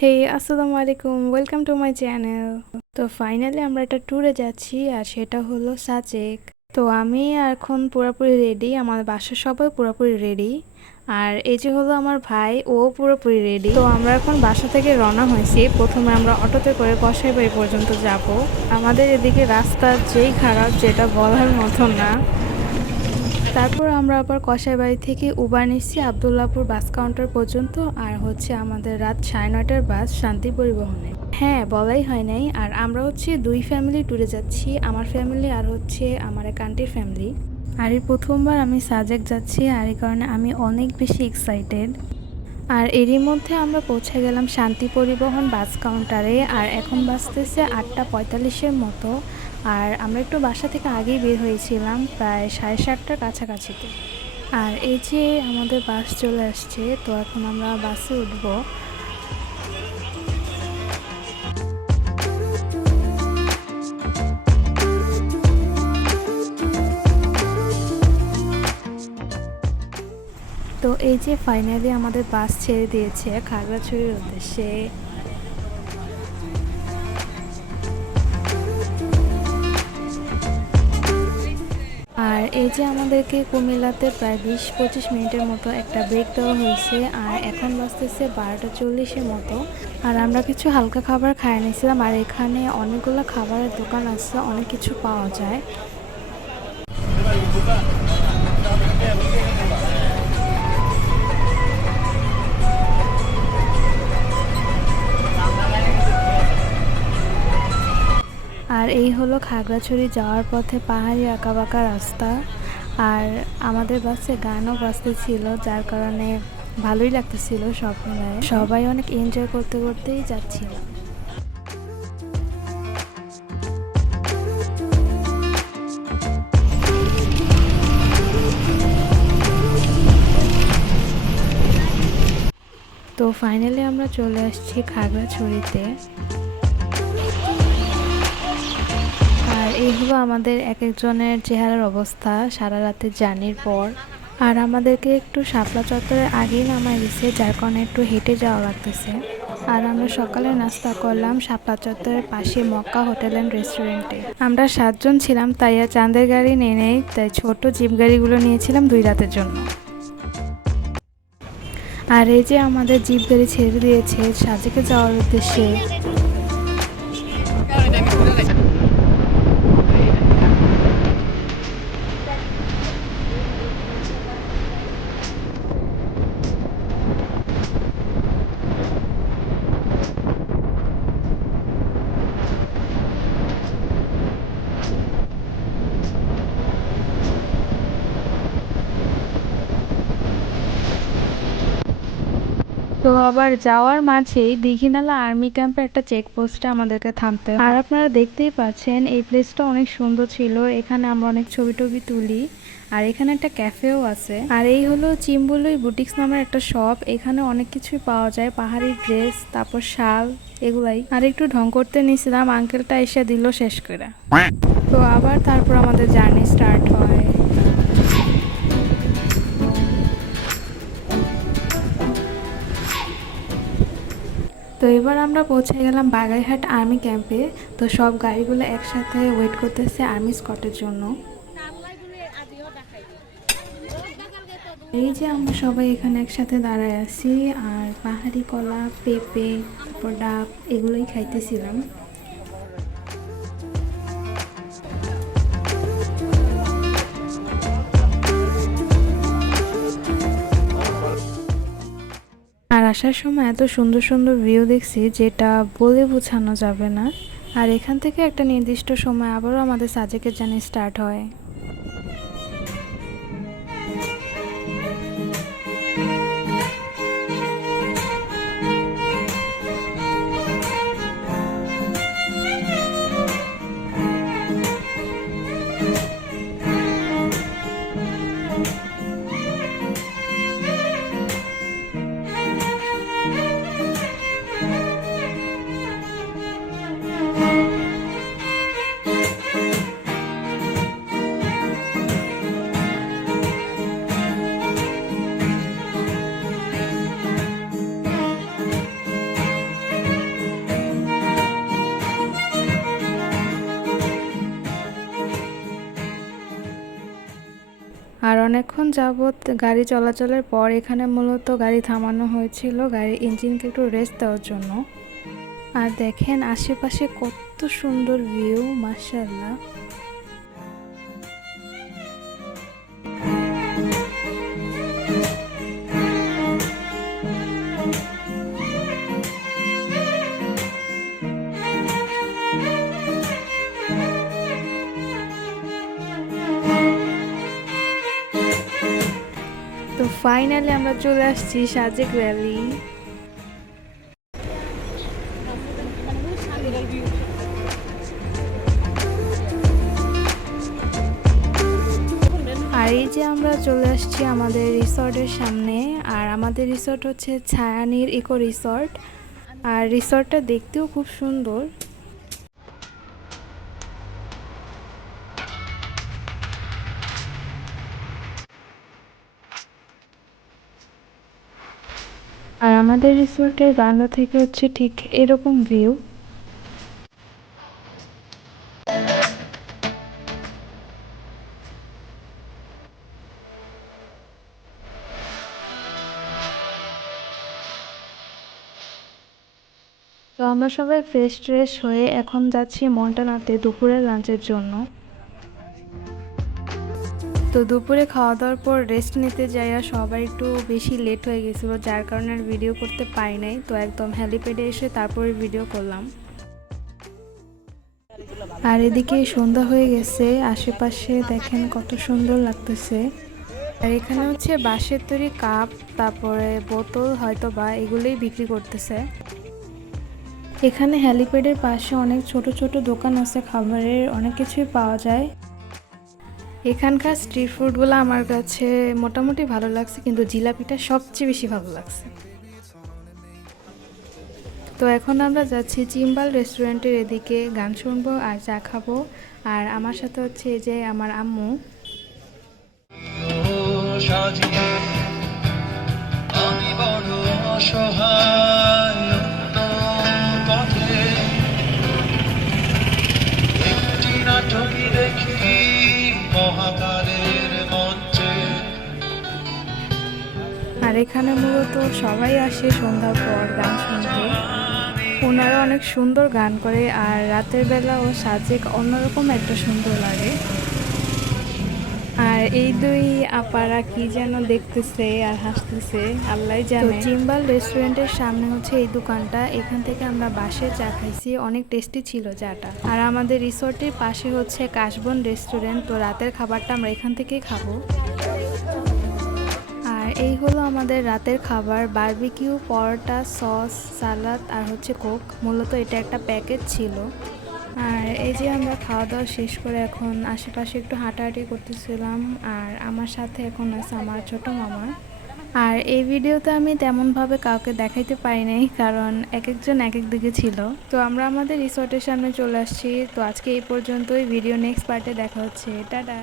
হে আসসালামু আলাইকুম, welcome to my channel. তো ফাইনালি আমরা একটা ট্যুরে যাচ্ছি আর সেটা হলো সাজেক। তো আমি এখন পুরোপুরি রেডি, আমার বাসার সবাই পুরোপুরি রেডি। আর এই যে হলো আমার ভাই, ও পুরোপুরি রেডি। তো আমরা এখন বাসা থেকে রওনা হয়েছি। প্রথমে আমরা অটোতে করে কসাইবাড়ি পর্যন্ত যাব। আমাদের এদিকে রাস্তা যেই খারাপ, যেটা বলার মতো না। তারপর আমরা আবার কসাইবাড়ি থেকে উবার নিচ্ছি আবদুল্লাপুর বাস কাউন্টার পর্যন্ত, আর হচ্ছে আমাদের রাত 9:30টার বাস শান্তি পরিবহনে। হ্যাঁ, বলাই হয় নাই। আর আমরা হচ্ছে দুই ফ্যামিলি ট্যুরে যাচ্ছি, আমার ফ্যামিলি আর হচ্ছে আমার এক আন্টির ফ্যামিলি। আর এই প্রথমবার আমি সাজেক যাচ্ছি, আর এই কারণে আমি অনেক বেশি এক্সাইটেড। আর এরই মধ্যে আমরা পৌঁছে গেলাম শান্তি পরিবহন বাস কাউন্টারে, আর এখন বাজতেছে 8:45-এর মতো। আর আমরা একটু বাসা থেকে আগেই বের হয়েছিলাম, প্রায় 7:30টার কাছাকাছিতে। আর এই যে আমাদের বাস চলে আসছে, তো এখন আমরা বাসে উঠবো। তো এই যে ফাইনালি আমাদের বাস ছেড়ে দিয়েছে খাগড়াছড়ির উদ্দেশ্যে। আর এই যে আমাদেরকে কুমিল্লাতে প্রায় 20-25 মিনিটের মতো একটা ব্রেক দেওয়া হয়েছে, আর এখন বাজতেছে 12:40-এর মতো। আর আমরা কিছু হালকা খাবার খাই নিয়েছিলাম, আর এখানে অনেকগুলো খাবারের দোকান আছে, অনেক কিছু পাওয়া যায়। আর এই হলো খাগড়াছড়ি যাওয়ার পথে পাহাড়ি আঁকাবাঁকা রাস্তা। আর আমাদের বাসে গানও বাজতেছিল, যার কারণে ভালোই লাগতেছিল। সব মিলায় সবাই অনেক এনজয় করতে করতেই যাচ্ছিল। তো ফাইনালি আমরা চলে আসছি খাগড়াছড়িতে। আর এই হলো আমাদের এক একজনের চেহারার অবস্থা সারা রাতের জার্নির পর। আর আমাদেরকে একটু শাপলা চত্বরের আগেই নামায় দিছে, যার কারণে একটু হেঁটে যাওয়া লাগতেছে। আর আমরা সকালে নাস্তা করলাম শাপলা চত্বরের পাশে মক্কা হোটেল অ্যান্ড রেস্টুরেন্টে। আমরা 7 জন ছিলাম, তাই আর চাঁদের গাড়ি নিয়ে নেই, তাই ছোট জিপ গাড়িগুলো নিয়েছিলাম 2 রাতের জন্য। আর এই যে আমাদের জিপ গাড়ি ছেড়ে দিয়েছে সাজেকে যাওয়ার উদ্দেশ্যে। তো আবার যাওয়ার মাঝেই দীঘিনালা আর্মি ক্যাম্পে একটা চেকপোস্টে আমাদেরকে থামতে হয়। আর আপনারা দেখতেই পাচ্ছেন এই প্লেসটা অনেক সুন্দর ছিল, এখানে আমরা অনেক ছবি টবি তুলি। আর এখানে একটা ক্যাফেও আছে। আর এই হলো চিম্বুলুই বুটিক্স নামের একটা শপ, এখানে অনেক কিছুই পাওয়া যায়, পাহাড়ি ড্রেস, তারপর শাল, এগুলাই। আর একটু ঢং করতে নিয়েছিলাম, আঙ্কেলটা এসে দিল শেষ করে। তো আবার তারপর আমাদের জার্নি স্টার্ট হয়। তো এবার আমরা পৌঁছে গেলাম বাগাইহাট আর্মি ক্যাম্পে। তো সব গাড়িগুলো একসাথে ওয়েট করতেছে আর্মি স্কটের জন্য। এই যে আমরা সবাই এখানে একসাথে দাঁড়ায় আছি, আর পাহাড়ি কলা, পেঁপে, তারপর ডাব, এগুলোই খাইতেছিলাম। আর আসার সময় এত সুন্দর সুন্দর ভিউ দেখছি, যেটা বলে বোঝানো যাবে না। আর এখান থেকে একটা নির্দিষ্ট সময় আবারও আমাদের সাজেকের জার্নি স্টার্ট হয়। আর অনেকক্ষণ যাবৎ গাড়ি চলাচলের পর এখানে মূলত গাড়ি থামানো হয়েছিল গাড়ির ইঞ্জিনকে একটু রেস্ট দেওয়ার জন্য। আর দেখেন আশেপাশে কত সুন্দর ভিউ, মাশাআল্লাহ। তো ফাইনালি আমরা চলে আসছি সাজেক ভ্যালি। আর এই যে আমরা চলে আসছি আমাদের রিসর্টের সামনে। আর আমাদের রিসর্ট হচ্ছে ছায়ানীর ইকো রিসর্ট। আর রিসর্টটা দেখতেও খুব সুন্দর। আর আমাদের রিসোর্টের বারান্দা থেকে হচ্ছে ঠিক এরকম ভিউ। তো আমরা সবাই ফ্রেশ ট্রেশ হয়ে এখন যাচ্ছি মন্টানাতে দুপুরের লাঞ্চের জন্য। তো দুপুরে খাওয়া দাওয়ার পর রেস্ট নিতে যাইয়া সবাই একটু বেশি লেট হয়ে গেছিলো, যার কারণে আর ভিডিও করতে পারি নাই। তো একদম হ্যালিপ্যাডে এসে তারপরে ভিডিও করলাম। আর এদিকে সন্ধ্যা হয়ে গেছে, আশেপাশে দেখেন কত সুন্দর লাগতেছে। আর এখানে হচ্ছে বাঁশের তৈরি কাপ, তারপরে বোতল হয়তো বা এগুলোই বিক্রি করতেছে। এখানে হ্যালিপ্যাডের পাশে অনেক ছোট ছোট দোকান আছে, খাবারের অনেক কিছুই পাওয়া যায়। এখানকার স্ট্রিট ফুডগুলো আমার কাছে মোটামুটি ভালো লাগছে, কিন্তু জিলাপিটা সবচেয়ে বেশি ভালো লাগছে। তো এখন আমরা যাচ্ছি চিম্বাল রেস্টুরেন্টের এদিকে, গান শুনবো আর চা খাবো। আর আমার সাথে হচ্ছে এই যে আমার আম্মু। আমি বড় অসহায় পথে একটি নাটকে দেখি মহাকালের মঞ্চে। আর এখানে মূলত সবাই আসে সন্ধ্যার পর গান শুনতে। ওনারা অনেক সুন্দর গান করে, আর রাতের বেলা ও সাজেক অন্যরকম একটা সুন্দর লাগে। আর এই দুই আপারা কি যেন দেখতেছে আর হাসতেছে, আল্লাহ জানে। চিম্বাল রেস্টুরেন্টের সামনে হচ্ছে এই দোকানটা, এখান থেকে আমরা বাসে চা খাইছি, অনেক টেস্টি ছিল চাটা। আর আমাদের রিসোর্টের পাশে হচ্ছে কাশবন রেস্টুরেন্ট, তো রাতের খাবারটা আমরা এখান থেকেই খাবো। আর এই হলো আমাদের রাতের খাবার, বারবিকিউ, পরোটা, সস, সালাদ আর হচ্ছে কোক। মূলত এটা একটা প্যাকেজ ছিল। আর এই যে আমরা খাওয়া দাওয়া শেষ করে এখন আশেপাশে একটু হাঁটাহাঁটি করতেছিলাম। আর আমার সাথে এখন আছে আমার ছোট মামা। আর এই ভিডিওতে আমি তেমনভাবে কাউকে দেখাইতে পারি নাই, কারণ এক একজন এক এক দিকে ছিল। তো আমরা আমাদের রিসর্টের সামনে চলে আসছি। তো আজকে এই পর্যন্তই, ভিডিও নেক্সট পার্টে দেখা হচ্ছে, টাটা।